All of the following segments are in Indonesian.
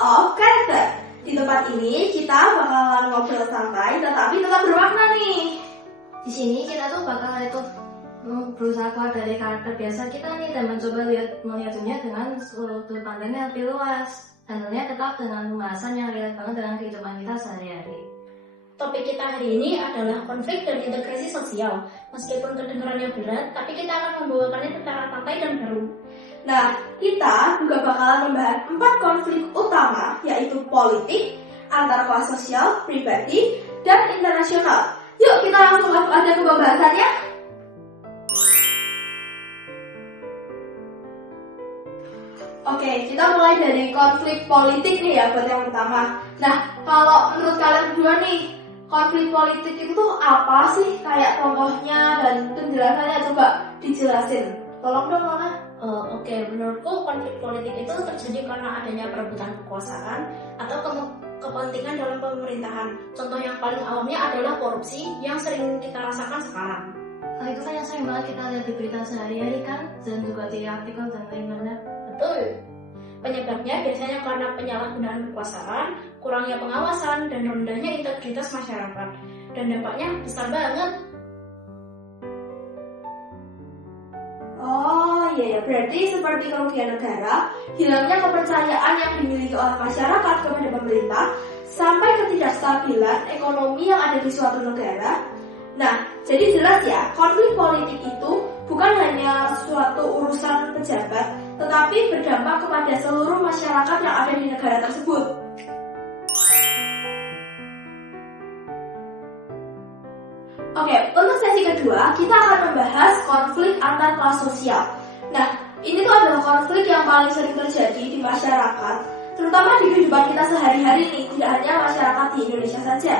of character. Di tempat ini kita bakalan ngobrol santai tetapi tetap bermakna nih. Di sini kita tuh bakal berusaha keluar dari karakter biasa kita nih dan mencoba melihat dunia dengan sudut pandang yang lebih luas. Dan tentunya tetap dengan pembahasan yang relate banget dengan kehidupan kita sehari-hari. Topik kita hari ini adalah konflik dan integrasi sosial. Meskipun kedengarannya berat, tapi kita akan membawakannya secara santai dan baru. Nah, kita juga bakalan membahas 4 konflik utama, yaitu politik, antar kelas sosial, pribadi, dan internasional. Yuk kita langsung masuk aja ke pembahasannya. Oke, kita mulai dari konflik politik nih ya buat yang pertama. Nah, kalau menurut kalian berdua nih, konflik politik itu apa sih? Kayak contohnya dan penjelasannya coba dijelasin. Tolong dong, Nona. Oke, menurutku konflik politik itu terjadi karena adanya perebutan kekuasaan atau kepentingan dalam pemerintahan. Contoh yang paling awamnya adalah korupsi yang sering kita rasakan sekarang. Hal itu kan yang sering banget kita lihat di berita sehari-hari kan, dan juga di artikel dan lain-lainnya. Betul. Penyebabnya biasanya karena penyalahgunaan kekuasaan, kurangnya pengawasan, dan rendahnya integritas masyarakat. Dan dampaknya besar banget. Oh iya, berarti seperti kerugian negara, hilangnya kepercayaan yang dimiliki oleh masyarakat kepada pemerintah, sampai ketidakstabilan ekonomi yang ada di suatu negara. Nah, jadi jelas ya, konflik politik itu bukan hanya suatu urusan pejabat, tetapi berdampak kepada seluruh masyarakat yang ada di negara tersebut. Oke, untuk sesi kedua, kita akan membahas konflik antar kelas sosial. Nah, ini tuh adalah konflik yang paling sering terjadi di masyarakat, terutama di kehidupan kita sehari-hari nih, tidak hanya masyarakat di Indonesia saja.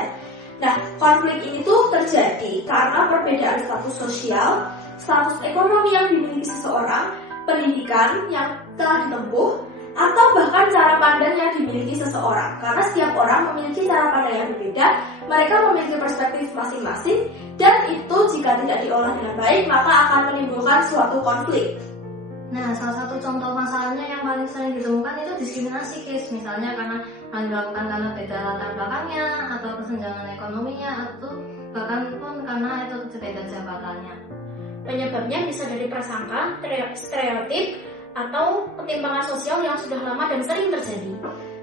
Nah, konflik ini tuh terjadi karena perbedaan status sosial, status ekonomi yang dimiliki seseorang, pendidikan yang telah ditempuh, atau bahkan cara pandang yang dimiliki seseorang. Karena setiap orang memiliki cara pandang yang berbeda, mereka memiliki perspektif masing-masing, dan itu jika tidak diolah dengan baik, maka akan menimbulkan suatu konflik. Nah, salah satu contoh masalahnya yang paling sering ditemukan itu diskriminasi, guys. Misalnya karena dilakukan karena beda latar belakangnya, atau kesenjangan ekonominya, atau bahkan pun karena itu beda jabatannya. Penyebabnya bisa dari prasangka, stereotip, atau ketimpangan sosial yang sudah lama dan sering terjadi.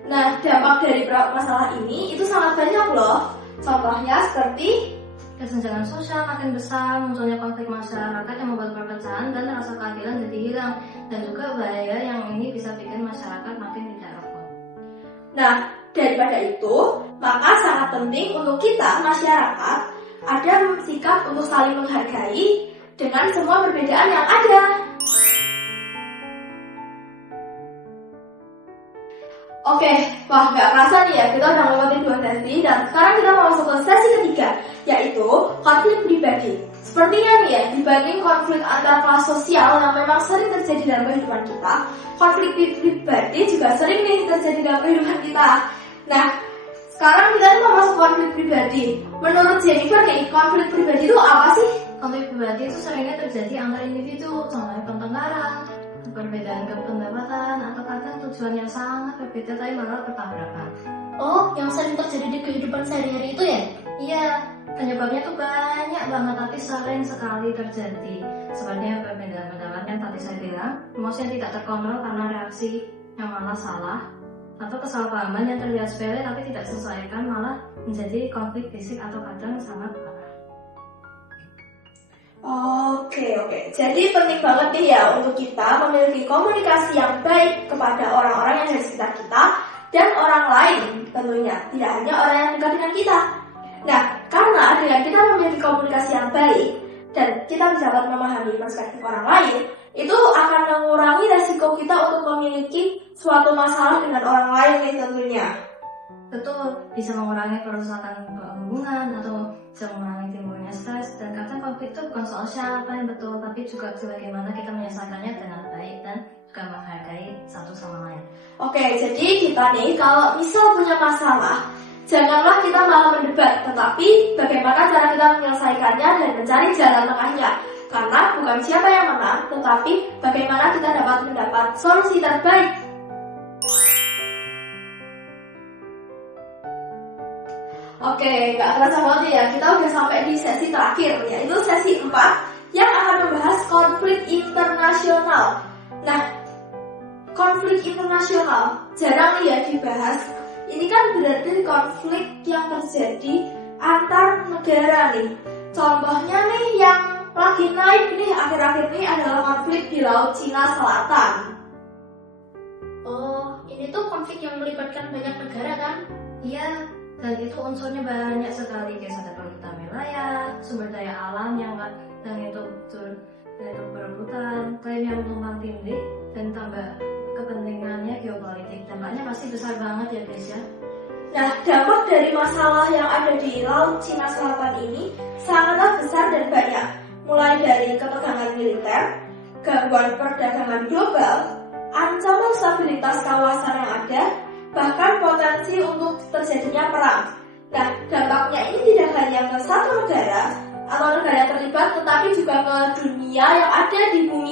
Nah, dampak dari masalah ini itu sangat banyak loh. Contohnya seperti kesenjangan sosial makin besar, munculnya konflik masyarakat yang membuat perpecahan dan rasa keadilan jadi hilang, dan juga bahaya yang ini bisa bikin masyarakat makin tidak rukun. Nah, daripada itu, maka sangat penting untuk kita masyarakat ada sikap untuk saling menghargai dengan semua perbedaan yang ada. Oke, wah gak kerasa nih ya, kita udah ngelewatin 2 sesi dan sekarang kita mau masuk ke sesi ketiga, yaitu konflik pribadi. Sepertinya nih ya, dibanding konflik antar kelas sosial yang memang sering terjadi dalam kehidupan kita, konflik pribadi juga sering nih terjadi dalam kehidupan kita. Nah, sekarang kita mau masuk konflik pribadi. Menurut Jennifer nih, konflik pribadi itu apa sih? Konflik pribadi itu seringnya terjadi antar individu, contohnya pertengkaran, perbedaan pendapatan, atau kadang tujuan yang sangat berbeda tapi malah bertabrakan. Oh, yang sering terjadi di kehidupan sehari-hari itu ya? Iya, penyebabnya tuh banyak banget tapi sering sekali terjadi. Seperti perbedaan pendapat yang tadi saya bilang, emosi yang tidak terkontrol karena reaksi yang malah salah, atau kesalahpahaman yang terlihat sepele tapi tidak disesuaikan malah menjadi konflik fisik atau kadang sangat parah. Oke. Jadi penting banget nih ya untuk kita memiliki komunikasi yang baik kepada orang-orang yang ada di sekitar kita dan orang lain tentunya, tidak hanya orang yang dekat dengan kita. Nah, karena dengan kita memiliki komunikasi yang baik dan kita bisa dapat memahami perspektif orang lain, itu akan mengurangi resiko kita untuk memiliki suatu masalah dengan orang lain nih tentunya. Betul, bisa mengurangi kerusakan hubungan atau bisa mengurangi timbulnya stres, dan kadang konflik itu bukan soal siapa yang betul, tapi juga bagaimana kita menyelesaikannya dengan baik dan juga menghargai satu sama lain. Oke, jadi kita nih kalau misal punya masalah, janganlah kita malah mendebat, tetapi bagaimana cara kita menyelesaikannya dan mencari jalan tengahnya. Karena bukan siapa yang menang, tetapi bagaimana kita dapat mendapat solusi terbaik. Oke, nggak kerasa banget ya, kita udah sampai di sesi terakhir, yaitu sesi 4 yang akan membahas konflik internasional. Nah, konflik internasional jarang nih ya dibahas. Ini kan berarti konflik yang terjadi antar negara nih. Contohnya nih yang lagi naik nih akhir-akhir ini adalah konflik di Laut Cina Selatan. Oh, ini tuh konflik yang melibatkan banyak negara kan? Iya, dan itu unsurnya banyak sekali, guys. Ada perebutan wilayah, sumber daya alam dan itu perebutan, klaim yang tumpang tindih, dan tambah kepentingannya geopolitik. Dampaknya pasti besar banget ya, guys ya. Nah, dampak dari masalah yang ada di Laut Cina Selatan ini sangatlah besar dan banyak. Mulai dari ketegangan militer, gangguan perdagangan global, ancaman stabilitas kawasan yang ada, bahkan potensi untuk terjadinya perang. Nah, dampaknya ini tidak hanya ke satu negara atau negara yang terlibat, tetapi juga ke dunia yang ada di bumi